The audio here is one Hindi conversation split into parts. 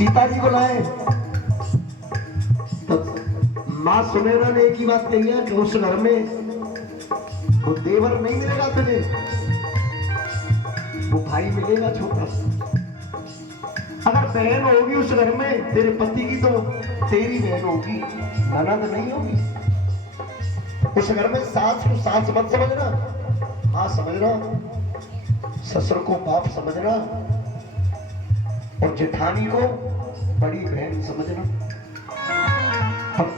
सीता जी को लाए तो माँ सुनैना ने एक ही बात कही है कि उस घर में वो देवर नहीं मिलेगा तुझे, वो भाई मिलेगा छोटा। अगर बहन होगी उस घर में तेरे पति की तो तेरी बहन होगी, ननद नहीं होगी। उस घर में सास को सास मत समझना, हाँ समझना, ससुर को बाप समझना और जेठानी को बड़ी बहन समझना।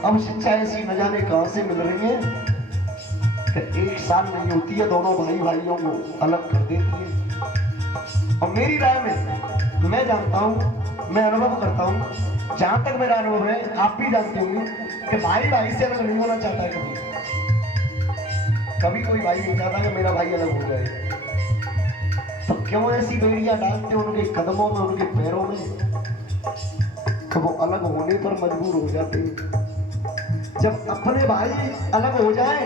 अब शिक्षा ऐसी न जाने कहां से मिल रही है कि एक साल नहीं होती है दोनों भाई भाइयों को अलग कर देती है। और मेरी राय में मैं जानता हूं, मैं अनुभव करता हूं, जहां तक मेरा अनुभव है आप भी जानते होंगे कि भाई भाई से अलग नहीं होना चाहता है। कभी कोई भाई नहीं चाहता कि मेरा भाई अलग हो जाए। तो क्यों ऐसी बेड़ियां डालते उनके कदमों में, उनके पैरों में, तो वो अलग होने पर मजबूर हो जाते हैं। जब अपने भाई अलग हो जाए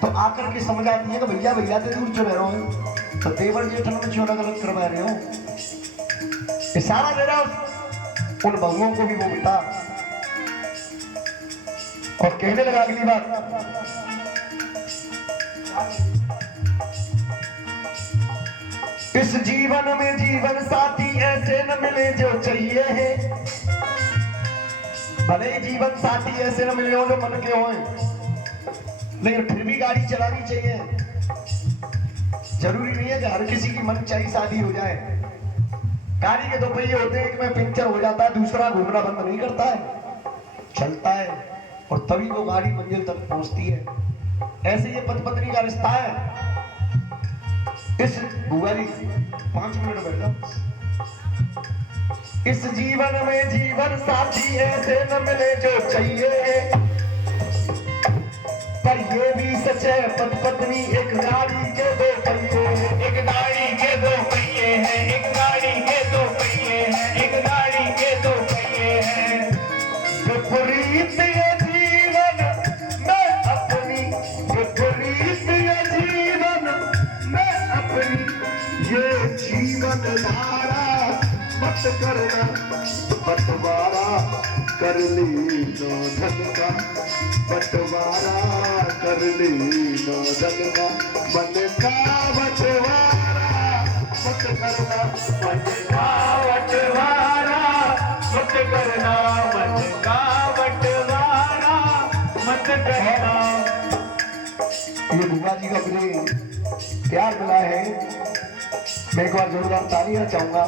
तो आकर के समझ आती है कि भैया भैया तो दूर चले रहे हो, तो देवर जेठन में क्यों अलग अलग करवा रहे हो। इशारा दे रहा उन बहुओं को भी वो बेटा, और कहने लगा अगली बात, इस जीवन में जीवन साथी ऐसे न मिले जो चाहिए है। भले ही जीवन साथी ऐसे न मिले हो जो मन के हों, लेकिन फिर भी गाड़ी चलानी चाहिए। जरूरी नहीं है कि हर किसी की मन चाहिए शादी हो जाए। गाड़ी के दो पहिए होते हैं, एक में पंक्चर हो जाता है, दूसरा घूमना बंद नहीं करता है, चलता है और तभी वो गाड़ी मंजिल तक पहुंचती है। ऐसे ये पति पत्नी का रिश्ता है। इस बुआ जी 5 मिनट बैठो। इस जीवन में जीवन साथी ऐसे न मिले जो चाहिए, पर ये भी सच है पति पत्नी एक गाड़ी के दो पहिए हैं, एक गाड़ी के दो पहिए हैं, एक गाड़ी के दो पहिए हैं, एक गाड़ी के दो पहिए हैं। विपरीत ये जीवन में अपनी, विपरीत ये जीवन में अपनी, ये जीवन धारा मत करना, बंटवारा कर ली नो धन का, बंटवारा कर ली नो धन का, मन का बंटवारा मत करना, मन का बंटवारा मत करना, मन का बंटवारा मत करना। ये बुआ जी का मुझे प्यार मिला है, मैं एक बार जोरदार तालियां चाहूंगा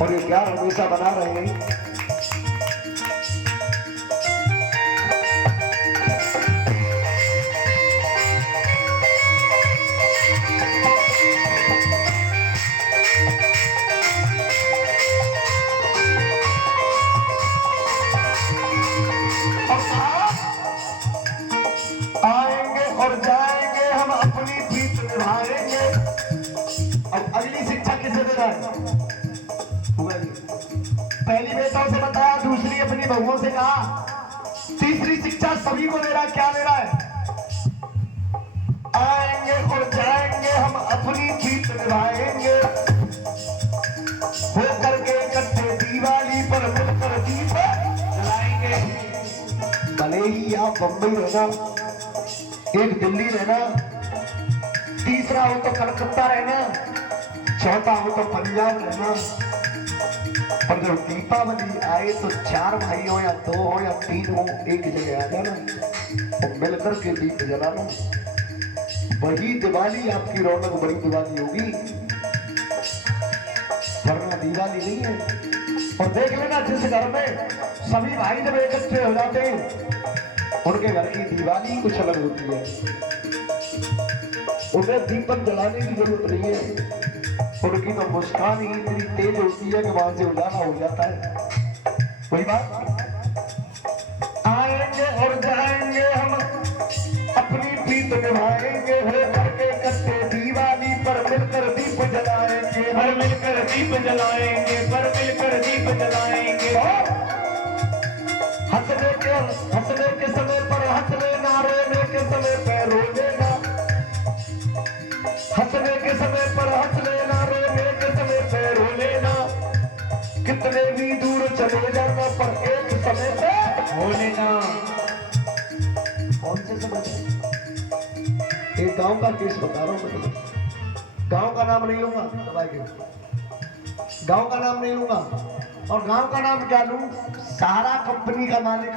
और ये प्यार हमेशा बना रहे। आएंगे और जाएंगे हम अपनी प्रीत निभाएंगे। अब अगली शिक्षा किसे दे रहा है? पहली बेटों से बताया, दूसरी अपनी बहुओं से कहा, तीसरी शिक्षा सभी को दे रहा है। क्या दे रहा है? आएंगे और जाएंगे हम अपनी प्रीत निभाएंगे, हो करके इकट्ठे दिवाली पर मिलकर दीप जलाएंगे। भले ही आप बंबई रहना, एक दिल्ली रहना, तीसरा हो तो कलकत्ता रहना, चौथा हो तो पंजाब रहना, पर जब दीपावली आए तो 4 भाई हो या 2 हो या 3 हो, एक जगह आ जाना और मिलकर के दीप जलाना। वही दिवाली आपकी रौनक बड़ी दिवाली होगी, वरना दिवाली नहीं है। और देख लेना जिस घर में सभी भाई जब इकट्ठे हो जाते हैं उनके घर की दिवाली कुछ अलग होती है। उन्हें दीपक जलाने की जरूरत नहीं है, उनकी तो मुस्कान ही इतनी तेज होती है कि वहां से उजाला हो जाता है। वही बात, आएंगे और जाएंगे हम अपनी प्रीत निभाएंगे, हो करके इकट्ठे दिवाली पर मिलकर दीप जलाएंगे, पर मिलकर दीप जलाएंगे, पर मिलकर दीप जलाएंगे। हंसने के समय पर हंस लेना, रोने के समय पर रो लेना, हंसने के समय पर हंस लेना, रोने के समय पर रो लेना। कितने भी दूर चले जाना पर एक समय पे हो लेना। कौन से समय पे? एक गांव का केस बता रहा हूं मैं, गांव का नाम नहीं लूंगा, दवाई के गांव का नाम नहीं लूंगा। और गांव का नाम क्या लूं? सारा कंपनी का मालिक,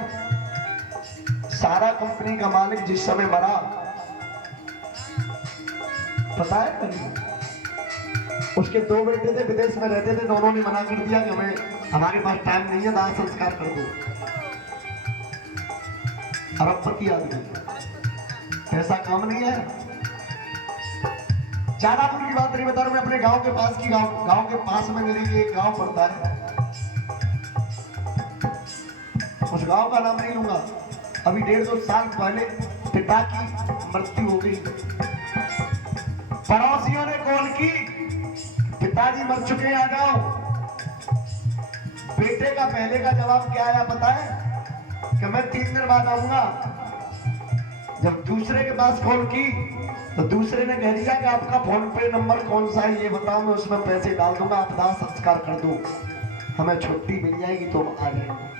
सारा कंपनी का मालिक जिस समय मरा, पता है कभी? उसके दो बेटे थे, विदेश में रहते थे, दोनों ने मना कर दिया कि हमें, हमारे पास टाइम नहीं है, दाह संस्कार कर दो। अरबपति आदमी, ऐसा काम नहीं है। ज्यादा दूर की बात नहीं बता रहा मैं, अपने गांव के पास की गांव के पास में मेरी एक गांव पड़ता है, उस गांव का नाम नहीं लूंगा। अभी 1.5-2 साल पहले पिता की मृत्यु हो गई। पड़ोसियों ने कॉल की, पिताजी मर चुके हैं, आ जाओ। बेटे का पहले का जवाब क्या आया पता है? कि मैं 3 दिन बाद आऊंगा। जब दूसरे के पास कॉल की तो दूसरे ने कह दिया कि आपका फोन पे नंबर कौन सा है ये बताओ, मैं उसमें पैसे डाल दूंगा, आप दाह संस्कार कर दो, हमें छुट्टी मिल जाएगी तो हम आ जाएंगे।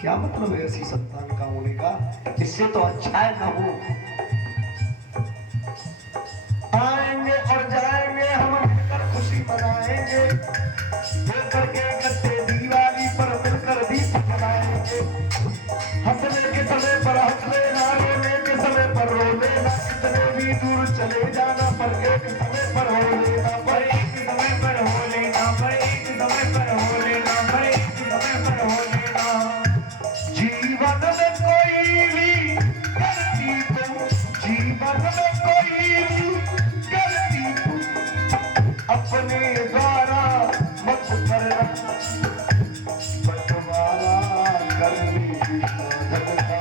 क्या मतलब है ऐसी संतान का होने का? इससे तो अच्छा है ना हो। आएंगे और जाएंगे, हम मिलकर खुशी मनाएंगे, मिलकर के गत्ते दिवाली पर मिलकर दीप जलाएंगे। हंसने के समय पर हंस लेना, रोने के समय पर रो लेना, कितने भी दूर चले जाना पर एक समय पर हो लेना, पर एक समय पर हो लेना, पर एक समय पर हो लेना, पर एक समय पर हो लेना। जीवन में कोई भी गलती तुम, जीवन में कोई भी गलती तुम अपने द्वारा मत करना, बंटवारा कर लेना धनका,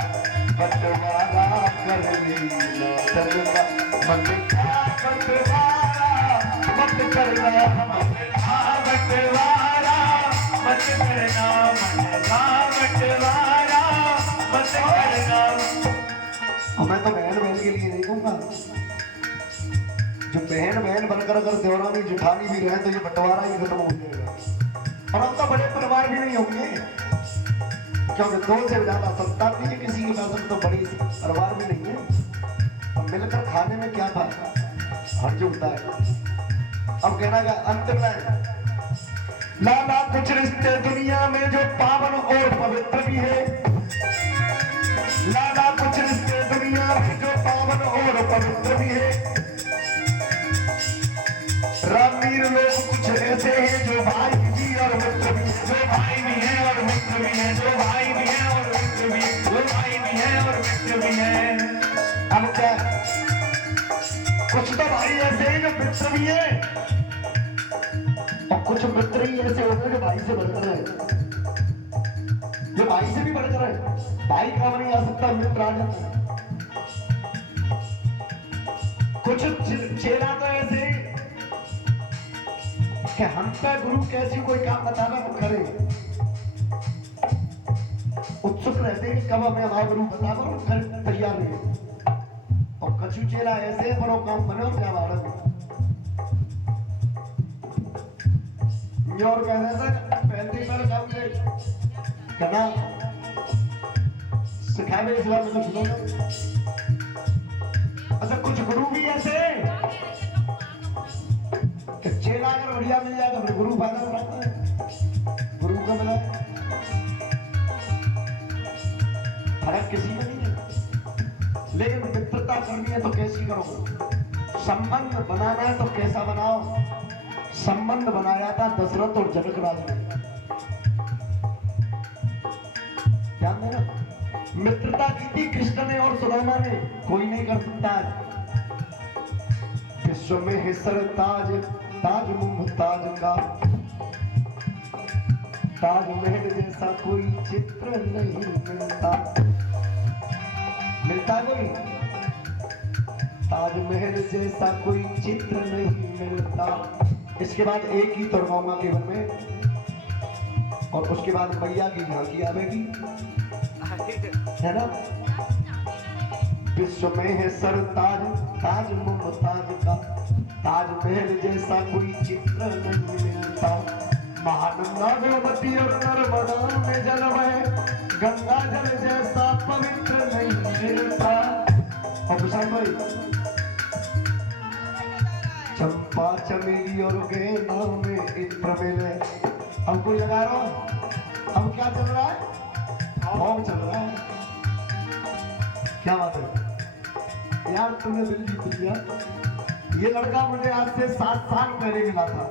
बंटवारा कर लेना धनका, मन का बंटवारा मत करना, बंटवारा मत करना, मन का बंटवारा मत करना। मैं तो बहन के लिए नहीं कहूंगा, जो बहन बनकर अगर देवरानी जुठानी भी रहे तो ये बंटवारा ही खत्म हो जाएगा। और हम तो बड़े परिवार भी नहीं होंगे, क्योंकि 2 से ज्यादा संतान नहीं है किसी के पास, हम तो बड़ी परिवार भी नहीं है। अब मिलकर खाने में क्या था, हर जो होता है। अब कहना क्या अंत में, लाला कुछ रिश्ते दुनिया में जो पावन और पवित्र भी है, लाला कुछ रिश्ते दुनिया में जो पावन और पवित्र भी है, रामीर लोग कुछ ऐसे हैं जो भाई भी और मित्र भी, जो भाई भी है और मित्र भी है, जो भाई भी है और मित्र भी, जो भाई भी है और मित्र भी है। अब क्या, कुछ तो भाई ऐसे हैं जो मित्र भी है, और कुछ मित्र ही ऐसे होते हैं जो भाई से बढ़कर है, जो भाई से भी बढ़कर है। भाई काम नहीं आ सकता, मित्र आ जाता है। कुछ चेला तो ऐसे कि हम पे गुरु कैसी कोई काम बतावे वो करे, उत्सुक रहते हैं कि कब हमें हमारा गुरु बतावे और कर तैयार रहे। और कछु चेला ऐसे पर वो काम बने और क्या बात और कह रहे थे पहले ही मेरे काम से कहना सिखावे इस बार में सुनो। अच्छा कुछ गुरु भी ऐसे चेला अगर बढ़िया मिल जाएगा फिर गुरु फायदा उठाता है, गुरु का मिला फर्क किसी में नहीं है। लेकिन मित्रता करनी है तो कैसी करोगे, संबंध बनाना है तो कैसा बनाओ। संबंध बनाया था दशरथ और जनक राज ने, ध्यान देना। मित्रता की थी कृष्ण ने और सुदामा ने, कोई नहीं कर सकता है। विश्व में है सरताज, ताज मुमताज का, ताजमहल जैसा कोई चित्र नहीं मिलता। मिलता कोई ताजमहल जैसा कोई चित्र नहीं मिलता। इसके बाद एक ही तोड़वाऊंगा केवल में, और उसके बाद मैया की झांकी आवेगी, है ना। विश्व में है सरताज, ताज मुमताज का, ताजमहल जैसा कोई चित्र नहीं मिलता। महानंदा गोमती और नर्मदा में जल बहे, गंगा जल जैसा पवित्र नहीं मिलता। और प्रशांत भाई, चंपा चमेली और गेंदा में इत्र मिले। अब कोई लगा रहा हूं, अब क्या चल रहा है? फॉर्म चल रहा है। क्या बात है यार, तुमने दिल जीत लिया। ये लड़का मुझे आज से 7 साल पहले मिला था,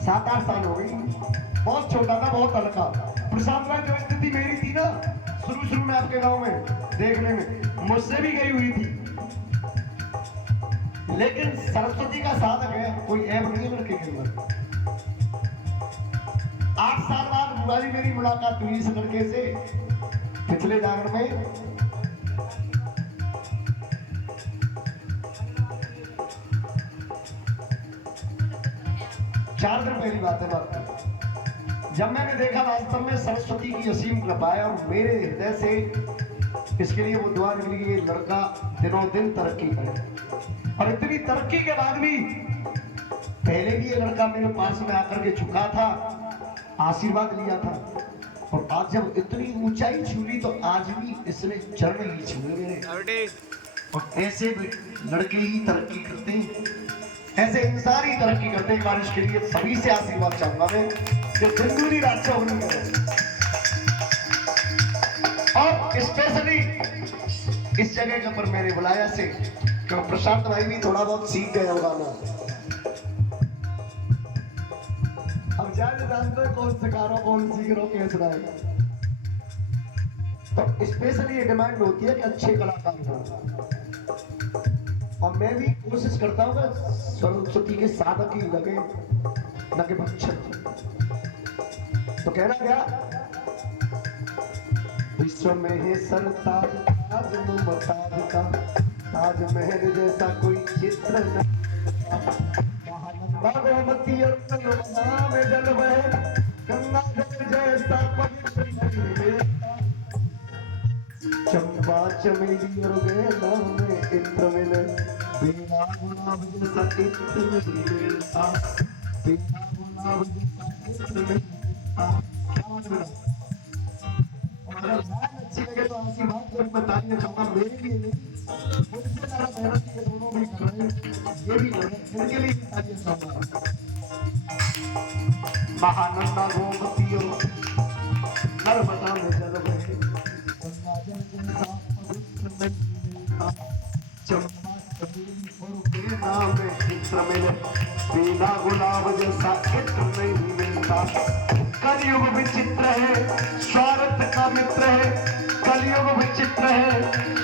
7-8 साल हो गई। बहुत छोटा था, बहुत हल्का। प्रशांत भाई, जो स्थिति मेरी थी ना शुरू में आपके गांव में देखने में, मुझसे भी गई हुई थी। लेकिन सरस्वती का साधक है, कोई ऐब नहीं है लड़के के अंदर। 8 साल बाद वाली मेरी मुलाकात हुई इस लड़के से पिछले जागरण में। चार दिन पहली बात है बात, जब मैंने देखा वास्तव में सरस्वती की असीम कृपा है और मेरे हृदय से इसके लिए वो दुआ निकली कि ये लड़का दिनों दिन तरक्की करे। और इतनी तरक्की के बाद भी पहले भी ये लड़का मेरे पास में आकर के झुका था, आशीर्वाद लिया था। और आज जब इतनी ऊंचाई छूली तो आज भी इसने चरण ही छूए मेरे। और ऐसे लड़के ही तरक्की करते हैं, ऐसे इंसान ही तरक्की करते हैं। बारिश के लिए सभी से आशीर्वाद चाहूंगा मैं कि जिंदगी राजा होनी है। और स्पेशली इस जगह के ऊपर मैंने बुलाया से क्योंकि प्रशांत भाई भी थोड़ा बहुत सीख गए होगा ना। अब जानते हो कौन सिखा रहा हो, कौन सीख रहा हो, कैसे रहा है। तो स्पेशली ये डिमांड होती है कि अच्छे कलाकार हो। और मैं भी कोशिश करता हूँ कि सरस्वती के साधक ही लगे, न कि भक्षक। तो कहना क्या, विश्व में है सरताज ताज मुमताज का, ताजमहल जैसा कोई चित्र नहीं। महानंदा गोमती और नर्मदा में जल बहे, गंगा जल जैसा पवित्र नहीं मिलता। चंपा चमेली और गेंदा में इत्र मिले, बिना गुलाब जैसा इत्र नहीं मिलता। बिना गुलाब जैसा इत्र नहीं मिलता। क्या मतलब? और अगर बात अच्छी लगे तो आपकी बात को बताने चाहूंगा, मेरे लिए नहीं, मुझसे ज्यादा मेहनत ये दोनों भी कर रहे हैं, ये भी कर रहे हैं, इनके लिए बताइए चाहूंगा। महानंदा गोमती और नर्मदा में जल बहे, गंगा जल जैसा पवित्र नहीं मिलता। चंपा चमेली और गेंदा में इत्र मिले, बिना गुलाब जैसा इत्र नहीं मिलता। कलयुग विचित्र है, स्वार्थ का मित्र है। कलयुग विचित्र है,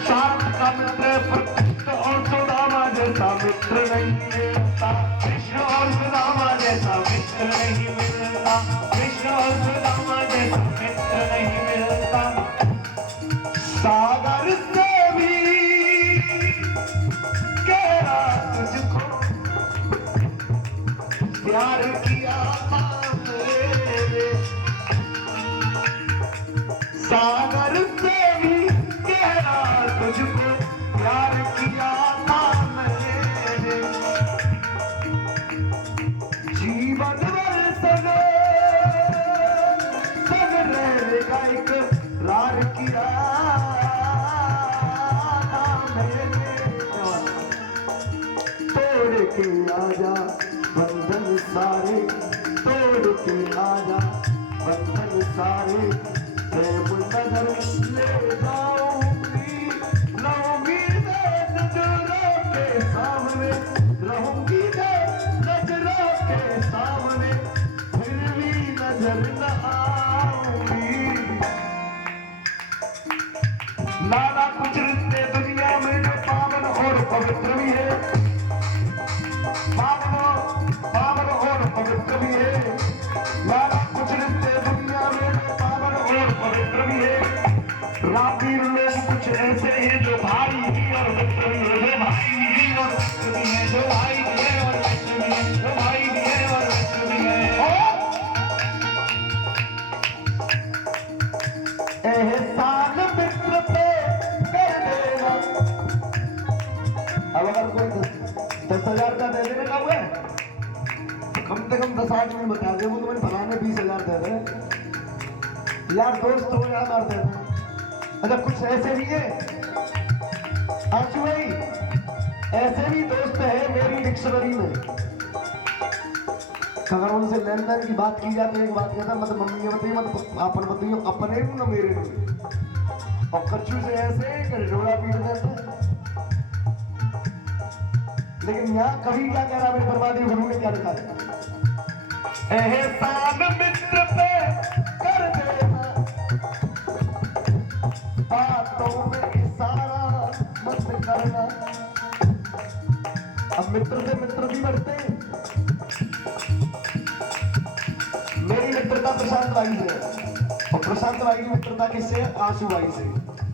स्वार्थ का मित्र है, पर कृष्ण और सुदामा जैसा मित्र नहीं मिलता। कृष्ण और सुदामा जैसा मित्र नहीं मिलता। कृष्ण और सुदामा जैसा मित्र नहीं मिलता। सागर से भी गहरा तुझको प्यार किया मैंने, सागर से भी गहरा तुझको प्यार किया था मैंने। जीवन भर सगे सग रहने का इकरार किया था मैंने। तोड़ के आजा बंधन सारे, तोड़ के आजा बंधन सारे, प्रेम नजर ले जाऊंगी, रहूंगी मैं नजरों के सामने, रहूंगी मैं नजरों के सामने, फिर भी नजर न आऊंगी। लाला कुछ रिश्ते दुनिया में जो पावन और पवित्र भी है, पावन और पवित्र भी है। लाला कुछ रिश्ते दुनिया में जो पावन और पवित्र भी है। रामवीर लोग कुछ ऐसे हैं जो भाई भी और मित्र भी है, जो भाई भी और मित्र भी है, जो भाई भी है और मित्र भी है, जो भाई भी है और मित्र भी है। करा दे, वो तो मैंने फलाने 20,000 दे दे यार, दोस्त हो यार मार दे दे। अच्छा कुछ ऐसे भी है आशु भाई, ऐसे भी दोस्त है मेरी डिक्शनरी में, अगर उनसे लेन देन की बात की जाती है, एक बात कहता मतलब मम्मी बताइए मत अपन बताइए अपने हूँ ना मेरे में, और कच्चू से ऐसे कर डोरा पीट देते। लेकिन यहाँ कभी क्या कह रहा है बर्बादी गुरु ने क्या लिखा है, एहसान मित्र पे कर देना, बातों में इशारा मत करना। अब मित्र से मित्र भी बढ़ते हैं। मेरी मित्रता प्रशांत भाई से, और प्रशांत भाई की मित्रता किससे, आशु भाई से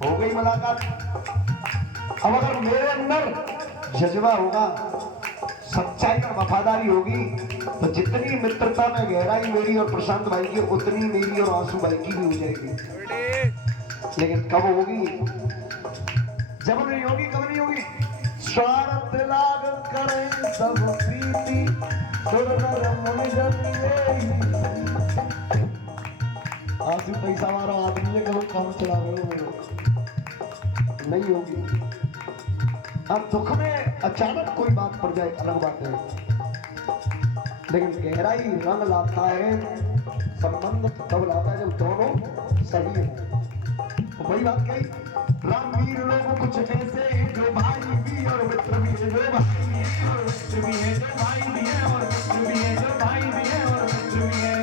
हो गई मुलाकात। अब अगर मेरे अंदर जज्बा होगा, सच्चाई और वफादारी होगी, तो जितनी मित्रता में गहराई मेरी और प्रशांत भाई की, उतनी मेरी और आशु भाई की भी हो जाएगी। लेकिन कब होगी, जब नहीं होगी, कब नहीं होगी। स्वार्थ लाग करें सब प्रीति, आशु पैसा वाला आदमी है, कभी काम चला रहे हो, नहीं होगी। अब दुख में अचानक कोई बात पड़ जाए अलग बात है, लेकिन गहराई रंग लाता है, संबंध तब लाता है जब दोनों सही है। तो वही बात कही, रामवीर लोग कुछ ऐसे हैं जो भाई भी और मित्र भी है, जो भाई भी है और मित्र भी है, जो भाई भी है और मित्र भी है, जो भाई भी है और मित्र भी है।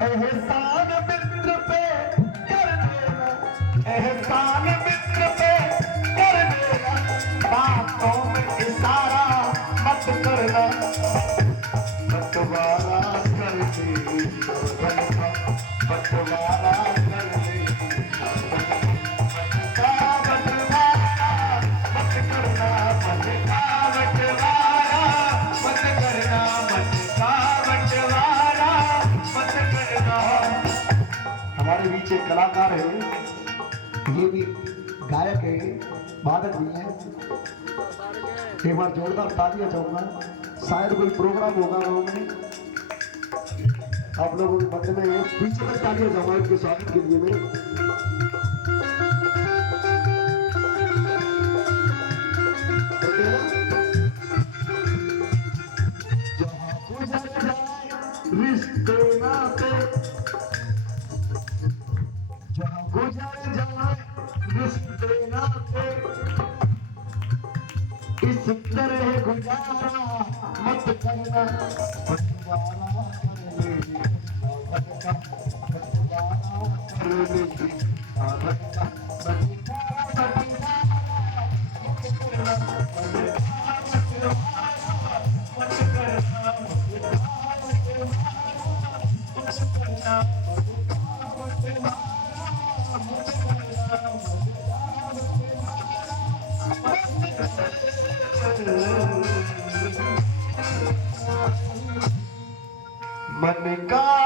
एहसान मित्र पे कर देना, एहसान मित्र पे कर देना, बातों में इशारा मत करना, बंटवारा कर दे, बंटवारा कर दे, हमारे बीच एक कलाकार है, ये भी गायक है, वादक भी है। एक बार जोरदार तालियां चाहूंगा, शायद कोई प्रोग्राम होगा गाँव में, आप लोगों के मध्य में पीछे तक तालियां चाहूंगा इनके स्वागत के लिए मेरे। रिश्ते नाते जहाँ गुजर जाए रिश्ते नाते, इस तरह गुजारा मत करना, बंटवारा कर ले, मन का